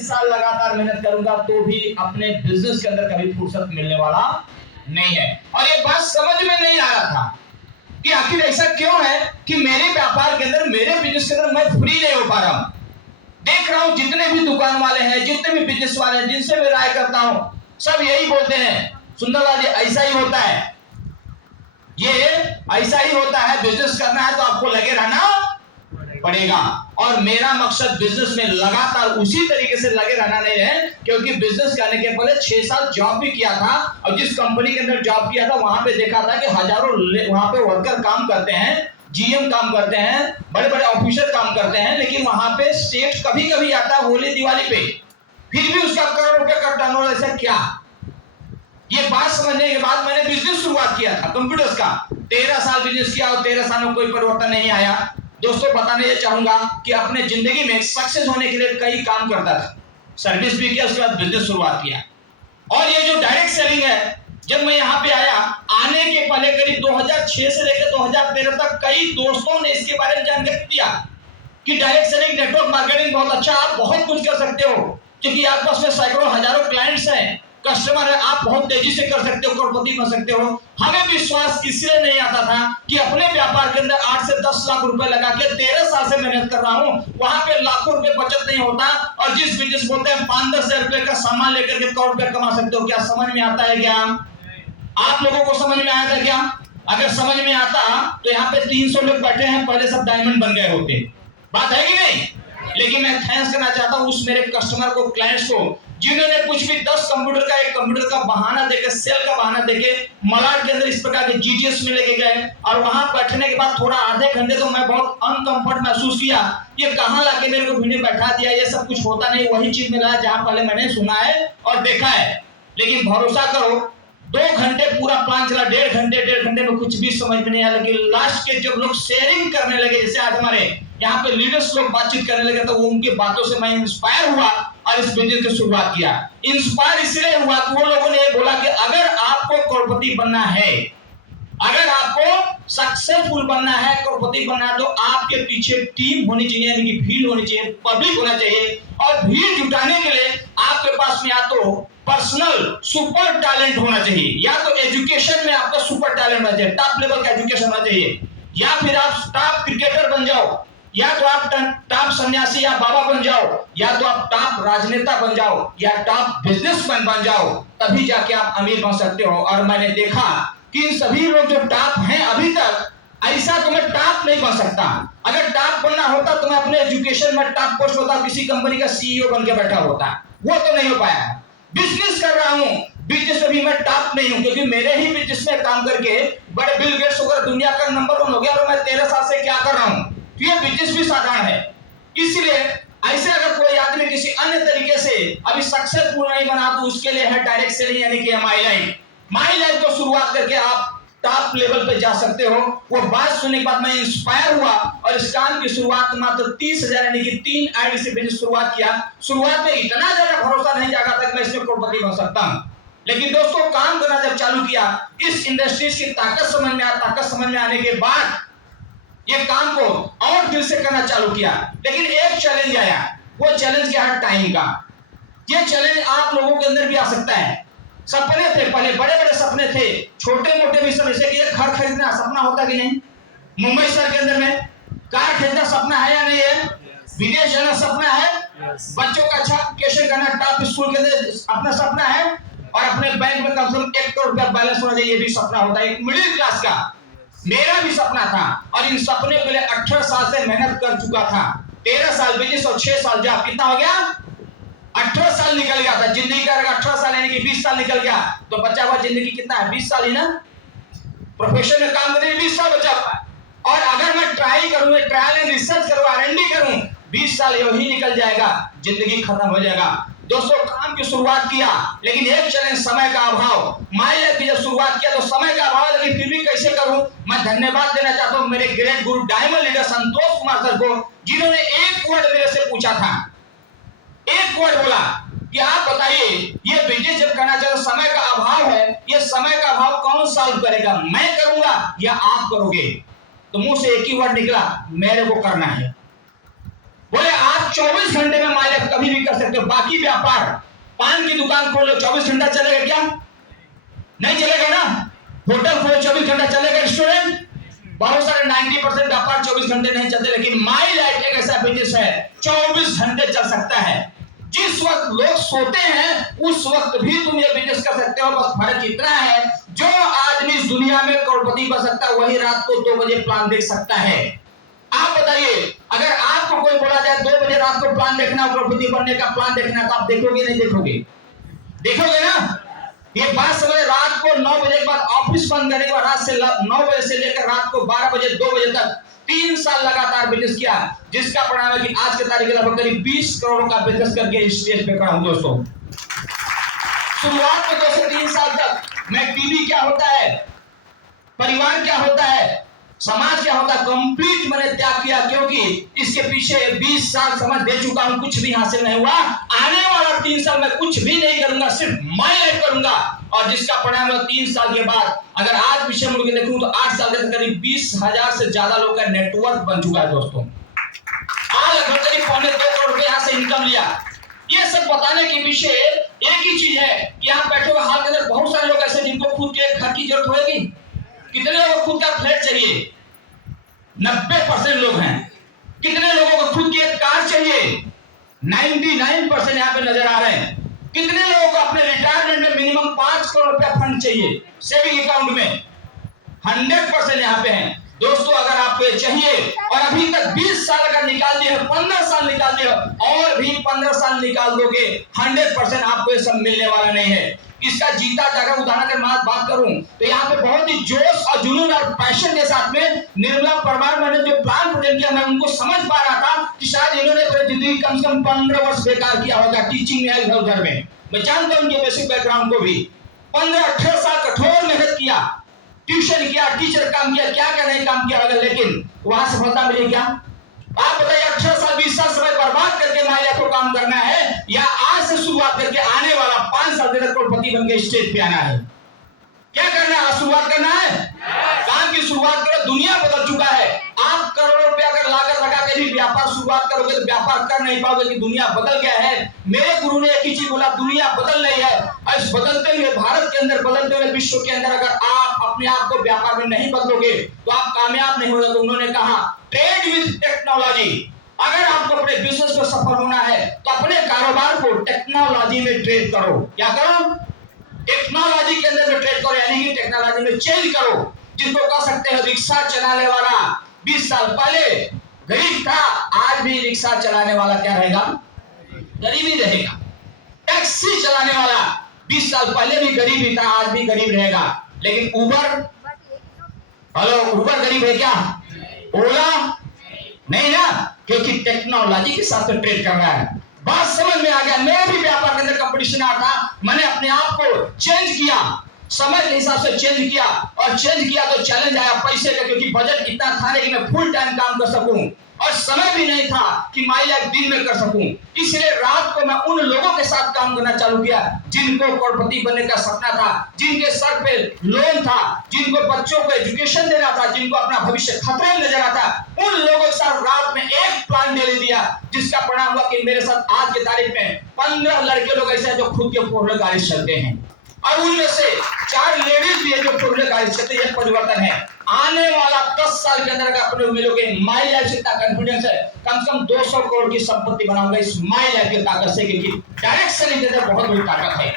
इस साल लगातार मेहनत करूंगा तो भी अपने बिजनेस के अंदर कभी फुर्सत मिलने वाला नहीं है। और ये बात समझ में नहीं आ रहा था कि आखिर ऐसा क्यों है कि मेरे व्यापार के अंदर, मेरे बिजनेस के अंदर मैं फ्री नहीं हो पा रहा हूं। देख रहा हूं जितने भी दुकान वाले हैं, जितने भी बिजनेस वाले हैं, जिनसे मैं राय करता हूं, सब यही बोलते हैं, सुंदरलाल जी ऐसा ही होता है, ये ऐसा ही होता है, बिजनेस करना है तो आपको लगे रहना पड़ेगा। और मेरा मकसद बिजनेस में लगातार उसी तरीके से लगे रहना नहीं है, क्योंकि बिजनेस करने के पहले 6 साल जॉब भी किया था और जिस कंपनी के अंदर जॉब किया था वहां पे देखा था कि हजारों वहां पे वर्कर काम करते हैं, जीएम काम करते हैं, बड़े बड़े ऑफिसर काम करते हैं, लेकिन वहां पे सेठ कभी कभी आता है होली दिवाली पे, फिर भी उसका करोड़ रुपए का टर्नओवर। ऐसा क्या? ये बात समझने के बाद मैंने बिजनेस शुरुआत किया था कंप्यूटर्स का। 13 साल बिजनेस किया और 13 साल में कोई परिवर्तन नहीं आया। दोस्तों बताने ये चाहूंगा कि अपने जिंदगी में सक्सेस होने के लिए कई काम करता था, सर्विस भी किया, उसके बाद बिजनेस शुरुआत किया। और ये जो डायरेक्ट सेलिंग है, जब मैं यहाँ पे आया, आने के पहले करीब 2006 से लेकर 2013 तक कई दोस्तों ने इसके बारे में जानकारी दिया कि डायरेक्ट सेलिंग, नेटवर्क मार्केटिंग बहुत अच्छा, आप बहुत कुछ कर सकते हो, क्योंकि आपके पास में सैकड़ों हजारों क्लाइंट्स हैं, कस्टमर है, आप बहुत तेजी से कर सकते हो, करोड़पति बन सकते हो। हमें विश्वास इसलिए नहीं आता था कि अपने व्यापार के अंदर 8 से 10 लाख रुपए लगा के 13 साल से मेहनत कर रहा हूं, वहां पे लाखों रुपए बचत नहीं होता, और जिस बिजनेस बोलते हैं 5-10 हजार रुपए का सामान लेकर के करोड़ रुपए कमा सकते हो। क्या समझ में आता है? क्या आप लोगों को समझ में आया था? क्या अगर समझ में आता तो यहाँ पे 300 लोग बैठे हैं, पहले सब डायमंड बन गए होते। बात है कि नहीं? लेकिन मैं थैंक्स करना चाहता हूं उस मेरे कस्टमर को, क्लाइंट्स को, जिन्होंने कुछ भी 10 कंप्यूटर का, एक कंप्यूटर का बहाना देके, सेल का बहाना देके मलाड के अंदर इस प्रकार के जीटीएस में लेके गए, और वहां बैठने के बाद थोड़ा आधे घंटे तो मैं बहुत अनकंफर्ट महसूस किया, ये कहां लाके मेरे को भीड़ में बैठा दिया, ये सब कुछ होता नहीं, वही चीज मिला है जहां पहले मैंने सुना है और देखा है। लेकिन भरोसा करो, 2 घंटे पूरा प्लान चला, 1.5 घंटे में कुछ भी समझ में नहीं आया। लेकिन लास्ट के जब लोग शेयरिंग करने लगे, जैसे आज हमारे यहाँ पे लीडर्स लोग बातचीत करने लगे, तो वो उनकी बातों से मैं इंस्पायर हुआ और इस बिजनेस की शुरुआत किया। इंस्पायर इसलिए हुआ कि वो लोगों ने ये बोला कि अगर आपको करोड़पति बनना है, अगर आपको सक्सेसफुल बनना है, करोड़पति बनना है, तो आपके पीछे टीम होनी चाहिए, यानी कि भीड़ होनी चाहिए, पब्लिक होना चाहिए। और भीड़ जुटाने के लिए आपके पास में या तो पर्सनल सुपर टैलेंट होना चाहिए, या तो एजुकेशन में आपका सुपर टैलेंट होना चाहिए, टॉप लेवल का एजुकेशन होना चाहिए, या फिर आप टॉप क्रिकेटर बन जाओ, या तो आप टॉप सन्यासी या बाबा बन जाओ, या तो आप टॉप राजनेता बन जाओ, या टॉप बिजनेसमैन बन जाओ, तभी जाके आप अमीर बन सकते हो। और मैंने देखा कि इन सभी लोग जो टॉप हैं अभी तक, ऐसा तो मैं टॉप नहीं बन सकता। अगर टॉप बनना होता तो मैं अपने एजुकेशन में टॉप पोस्ट होता, किसी कंपनी का सीईओ बन के बैठा होता, वो तो नहीं हो पाया। बिजनेस कर रहा हूं, बिजनेस में भी मैं टॉप नहीं हूं, क्योंकि मेरे ही बिजनेस में काम करके बड़े बिल गेट्स वगैरह दुनिया का नंबर 1 हो गया, और मैं 13 साल से क्या कर रहा हूं, तो ये बिजनेस भी साधारण है। इसलिए ऐसे अगर कोई आदमी किसी अन्य तरीके से अभी सक्सेसफुल नहीं बना, तो उसके लिए है डायरेक्ट सेलिंग, यानी कि माई लाइन। माई लाइन को शुरुआत करके आप टॉप लेवल पे जा सकते हो। वो बात सुनने के बाद मैं इंस्पायर हुआ और इस काम की शुरुआत मात्र 30,000 यानी कि 3 आईडी से बिजनेस शुरुआत किया। शुरुआत में इतना ज्यादा भरोसा नहीं जागा था कि मैं इसमें करोड़पति बन सकता हूं, लेकिन दोस्तों काम करना जब चालू किया, इस इंडस्ट्रीज की ताकत समझ में आने के बाद ये काम को और दिल से करना चालू किया। लेकिन एक चैलेंज आया, वो चैलेंज क्या है? टाइम का। ये चैलेंज आप लोगों के अंदर भी आ सकता है। सपने थे, पहले बड़े बड़े सपने थे, छोटे मोटे भी सब, जैसे कि एक घर खरीदना सपना होता कि नहीं, मुंबई शहर के अंदर में कार खरीदना सपना है या नहीं है, विदेश जाना सपना है, बच्चों का अच्छा एजुकेशन करना टॉप स्कूल के अंदर अपना सपना है, और अपने बैंक में कम से कम 1 करोड़ रुपया बैलेंस होना चाहिए, ये भी सपना होता है एक मिडिल क्लास का। मेरा भी सपना था, और इन सपने के लिए 18 साल से मेहनत कर चुका था। 13 साल बिजनेस और 6 साल जॉब, कितना हो गया? 18 साल निकल गया था जिंदगी का। 18 साल यानी कि 20 साल निकल गया, तो बचा हुआ जिंदगी कितना है? 20 साल ही ना। प्रोफेशन में काम करने 20 साल बचा हुआ है, और अगर मैं ट्राई करूं, ट्रायल एंड रिसर्च करूं, R&D करूं, 20 साल यही निकल जाएगा, जिंदगी खत्म हो जाएगा। दोस्तों काम की शुरुआत किया, लेकिन एक चैलेंज, समय का अभाव। माई लाइफ की जब शुरुआत किया तो समय का अभाव, लेकिन फिर भी कैसे करूं? मैं धन्यवाद देना चाहता हूं मेरे ग्रेट गुरु diamond leader Santosh Kumar sir को, जिन्होंने एक वर्ड मेरे से पूछा था, एक वर्ड बोला कि आप बताइए, ये बिजनेस जब करना चाहते हो, समय का अभाव है, ये समय का अभाव कौन सॉल्व करेगा, मैं करूंगा या आप करोगे? तो मुंह से एक ही वर्ड निकला, मेरे को करना है। बोले आप आप 24 घंटे में माई लाइफ कभी भी कर सकते हो। बाकी व्यापार, पान की दुकान खोलो 24 घंटा चलेगा क्या? नहीं चलेगा ना। होटल खोलो 24 घंटा चलेगा? रेस्टोरेंट, बहुत सारे 90% व्यापार 24 घंटे नहीं चलते, लेकिन माई लाइफ एक ऐसा बिजनेस है 24 घंटे चल सकता है। जिस वक्त लोग सोते हैं उस वक्त भी तुम ये बिजनेस कर सकते हो। बस फर्क इतना है, जो आदमी इस दुनिया में करोड़पति बन सकता है वही रात को 2 बजे प्लान देख सकता है। आप बताइए, अगर आपको कोई बोला जाए 2 बजे रात को प्लान देखना, करोड़पति बनने का प्लान देखना, तो आप देखोगे नहीं देखोगे? देखोगे ना। ये बात समझ, रात को 9 बजे के बाद ऑफिस बंद करने के बाद रात से 9 बजे से लेकर रात को 12 बजे 2 बजे तक 3 साल लगातार बिजनेस किया, जिसका परिणाम है कि आज के तारीख में लगभग करीब 20 करोड़ का बिजनेस करके स्टेज पे खड़ा हूं दोस्तों। शुरुआत में 2 से 3 साल तक मैं टीवी क्या होता है, परिवार क्या होता है, समाज क्या होता है, कंप्लीट मैंने त्याग किया, क्योंकि इसके पीछे 20 साल समझ दे चुका हूं, कुछ भी हासिल नहीं हुआ। आने वाला 3 साल में कुछ भी नहीं करूंगा, सिर्फ माई लाइफ करूंगा, और जिसका परिणाम 3 साल के बाद अगर आज पीछे मुड़ के देखूं तो 8 साल के करीब 20,000 से ज्यादा लोगों का नेटवर्क बन चुका है दोस्तों। आज लगभग करीब 2.25 करोड़ रुपए यहाँ से इनकम लिया। ये सब बताने के पीछे एक ही चीज है कि यहाँ बैठे हुए हाल के अंदर बहुत सारे लोग ऐसे जिनको खुद के घर की जरूरत होगी। कितने लोगों को खुद का फ्लैट चाहिए? 90% लोग हैं। कितने लोगों को खुद की एक कार चाहिए? 99% यहाँ पे नजर आ रहे हैं। कितने लोगों को अपने रिटायरमेंट में मिनिमम 5 करोड़ रुपया फंड चाहिए सेविंग अकाउंट में? 100% यहाँ पे हैं दोस्तों। अगर आपको ये चाहिए और अभी तक 20 साल अगर निकाल दिए, 15 साल निकाल दिए और भी 15 साल निकाल दोगे, 100% आपको ये सब मिलने वाला नहीं है। इसका जीता जाकर उदाहरण के बात करूं तो यहाँ पे बहुत ही जोश और जुनून और पैशन के साथ में निर्मला परमार मैंने जो प्लान प्रेजेंट किया, मैं उनको समझ पा रहा था कि शायद इन्होंने अपनी जिंदगी कम से कम 15 वर्ष बेकार किया होगा टीचिंग में, इधर उधर में। मैं जानता हूं उनके बेसिक बैकग्राउंड को भी। 15-18 साल कठोर मेहनत किया, ट्यूशन किया, टीचर काम किया, क्या क्या नहीं काम किया होगा, लेकिन वहां सफलता मिली क्या? आप बताइए, 18 साल 20 साल समय बर्बाद करके माई लाइफ को काम करना है, या आज से शुरुआत करके आने वाला 5 साल तक करोड़पति बन के स्टेज पे आना है? क्या करना है? शुरुआत करना है। काम की शुरुआत करो, दुनिया बदल चुका है। आप करोड़ों रुपया अगर लागत लगा के भी व्यापार शुरुआत करोगे तो व्यापार कर नहीं पाओगे कि दुनिया बदल गया है। मेरे गुरु ने एक ही चीज बोला, दुनिया बदल रही है, और इस बदलते हुए भारत के अंदर, बदलते हुए विश्व के अंदर अगर आप अपने आप को व्यापार में नहीं बदलोगे तो आप कामयाब नहीं होगे। तो उन्होंने कहा ट्रेड विद टेक्नोलॉजी। अगर आपको अपने बिजनेस में सफल होना है तो अपने कारोबार को टेक्नोलॉजी में ट्रेड करो। क्या करो? टेक्नोलॉजी के अंदर में ट्रेड करो, यानी कि टेक्नोलॉजी में चेंज करो। जिसको कह सकते हैं रिक्शा चलाने वाला 20 साल पहले गरीब था, आज भी रिक्शा चलाने वाला क्या रहेगा? गरीब ही रहेगा। टैक्सी चलाने वाला 20 साल पहले भी गरीब ही था, आज भी गरीब रहेगा। लेकिन उबर, हेलो, उबर गरीब है क्या? ओला नहीं ना, क्योंकि टेक्नोलॉजी के साथ ट्रेड कर रहा है। बात समझ में आ गया। मेरे भी व्यापार के अंदर कंपटीशन आ था, मैंने अपने आप को चेंज किया, समय के हिसाब से चेंज किया, और चेंज किया तो चैलेंज आया पैसे का, क्योंकि बजट इतना था नहीं कि मैं फुल टाइम काम कर सकूं, और समय भी नहीं था कि माई लाइफ दिन में कर सकूं। इसलिए रात को मैं उन लोगों के साथ काम करना चालू किया जिनको करोड़पति बनने का सपना था, जिनके सर पे लोन था, जिनको बच्चों को एजुकेशन देना था, जिनको अपना भविष्य खतरे में नजर आता। उन लोगों के साथ रात में एक प्लान ले दिया, जिसका परिणाम हुआ कि मेरे साथ आज की तारीख में 15 लड़के लोग ऐसे हैं जो खुद के 4 व्हीलर गाड़ी चलते हैं, और उनमें से 4 लेडीज भी है जो 4 व्हीलर गाड़ी चलते हैं। परिवर्तन है। आने वाला 10 साल के अंदर अगर अपने मिलोगे, माई लाइफ से इतना कॉन्फिडेंस है, कम से कम 200 करोड़ की संपत्ति बनाऊंगा इस माई लाइफ की ताकत से, क्योंकि डायरेक्शन इनके अंदर बहुत बड़ी ताकत है।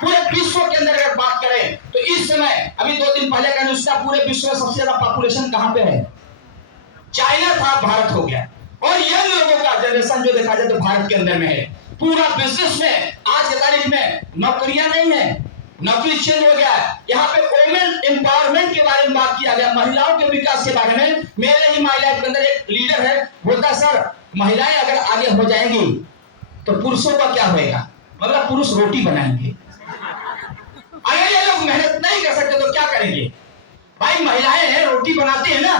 पूरे विश्व के अंदर अगर बात करें तो इस समय, अभी 2 दिन पहले का न्यूज़ था, पूरे विश्व में सबसे ज्यादा पॉपुलेशन कहां पे है? चाइना था, भारत हो गया। और यंग लोगों का जनरेशन जो देखा जाए तो भारत के अंदर में है। पूरा बिजनेस में आज की तारीख में नौकरियां नहीं है, नौकरी चेंज हो गया है। यहाँ पे वुमेन एम्पावरमेंट के बारे में बात किया गया, महिलाओं के विकास के बारे में। मेरे ही माई लाइफ के अंदर एक लीडर है, बोलता सर महिलाएं अगर आगे हो जाएंगी तो पुरुषों का क्या होएगा? मतलब पुरुष रोटी बनाएंगे। अगर ये लोग मेहनत नहीं कर सकते तो क्या करेंगे? भाई महिलाएं हैं, रोटी बनाती है ना,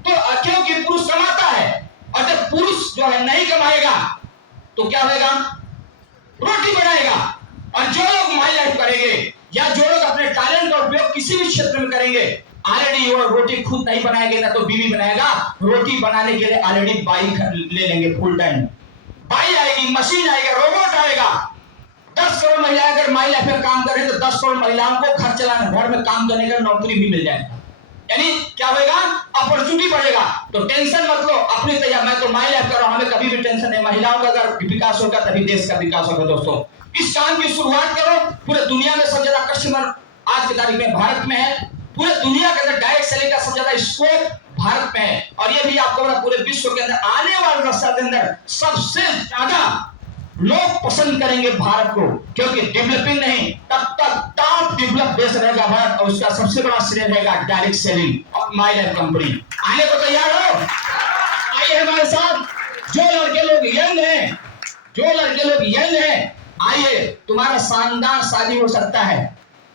तो क्योंकि पुरुष कमाता है, और जब पुरुष जो है नहीं कमाएगा तो क्या होगा? रोटी बनाएगा। और जो लोग माई लाइफ करेंगे, या जो लोग अपने टैलेंट का उपयोग किसी भी क्षेत्र में करेंगे, ऑलरेडी वो रोटी खुद नहीं बनाएंगे ना तो बीवी बनाएगा, रोटी बनाने के लिए ऑलरेडी बाइक ले लेंगे फुल टाइम। बाई आएगी, मशीन आएगा, रोबोट आएगा। 10 करोड़ महिलाएं अगर माई लाइफ में काम कर रही है तो 10 करोड़ महिलाओं को घर चलाने, घर में काम करने का नौकरी भी मिल जाएगा। यानी क्या होगा, अपॉर्चुनिटी बढ़ेगा। तो टेंशन मत लो, अपनी तैयार। मैं तो माई लाइफ कर रहा हूं, हमें कभी भी टेंशन नहीं। महिलाओं का अगर विकास होगा तभी देश का विकास होगा। दोस्तों इस काम की शुरुआत करो। पूरे दुनिया में सबसे ज्यादा कस्टमर आज की तारीख में भारत में है। पूरे दुनिया के अंदर डायरेक्ट सेलिंग का सबसे ज्यादा स्कोप भारत में है। और ये भी आपको पूरे विश्व के अंदर आने वाले वर्षों के अंदर सबसे ज्यादा लोग पसंद करेंगे भारत को, क्योंकि डेवलपिंग नहीं, तब तक टॉप डेवलप देश रहेगा भारत। और उसका सबसे बड़ा श्रेय रहेगा डायरेक्ट सेलिंग और माई लाइफ कंपनी। आने को तैयार हो? आइए हमारे साथ। जो लड़के लोग यंग हैं, जो लड़के लोग यंग हैं, आइए, तुम्हारा शानदार शादी हो सकता है।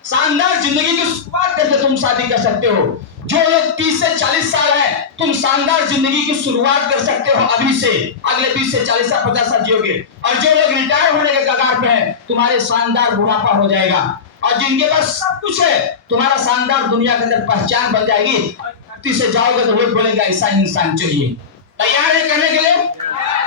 शानदार जिंदगी की शुरुआत करके तुम शादी कर सकते हो। जो लोग 30 से 40 साल है, तुम शानदार जिंदगी की शुरुआत कर सकते हो अभी से। अगले 20 से 40 साल 50 साल जियोगे। और जो लोग रिटायर होने के कगार पे हैं, तुम्हारे शानदार बुढ़ापा हो जाएगा। और जिनके पास सब कुछ है, तुम्हारा शानदार दुनिया के अंदर पहचान बन जाएगी। धरती से जाओगे तो लोग बोलेंगे ऐसा इंसान चाहिए। तैयार है करने के लिए?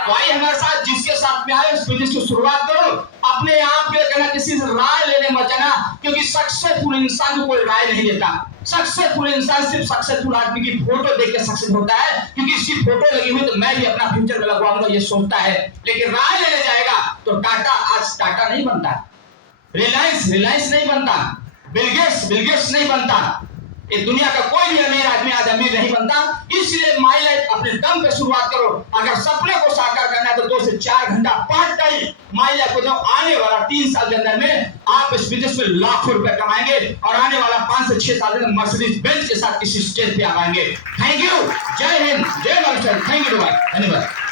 तो आइए हमारे साथ, जिसके साथ में आए उस बिजनेस की शुरुआत करो। अपने आप के कहना, किसी से राय लेने मत जाना, क्योंकि सक्सेसफुल इंसान को कोई राय नहीं देता। सक्सेसफुल इंसान सिर्फ सक्सेसफुल आदमी की फोटो देख के सक्सेस होता है, क्योंकि इसकी फोटो लगी हुई तो मैं भी अपना फ्यूचर में लगवाऊंगा ये सोचता है। लेकिन राय लेने जाएगा तो टाटा आज टाटा नहीं बनता, रिलायंस नहीं बनता, बिल गेट्स नहीं बनता। इस दुनिया का कोई भी अमीर आदमी आज अमीर नहीं बनता। इसलिए माई लाइफ अपने दम पे शुरुआत करो। अगर सपने को साकार करना है तो 2 से 4 घंटा पार्ट टाइम माई लाइफ को दो। आने वाला 3 साल के अंदर में आप इस बिजनेस में लाखों रुपए कमाएंगे और आने वाला 5 से 6 साल में मर्सिडीज बेंज के साथ किसी स्टेज पे आ पाएंगे। Thank you. जय हिंद, जय भारत। थैंक यू, धन्यवाद।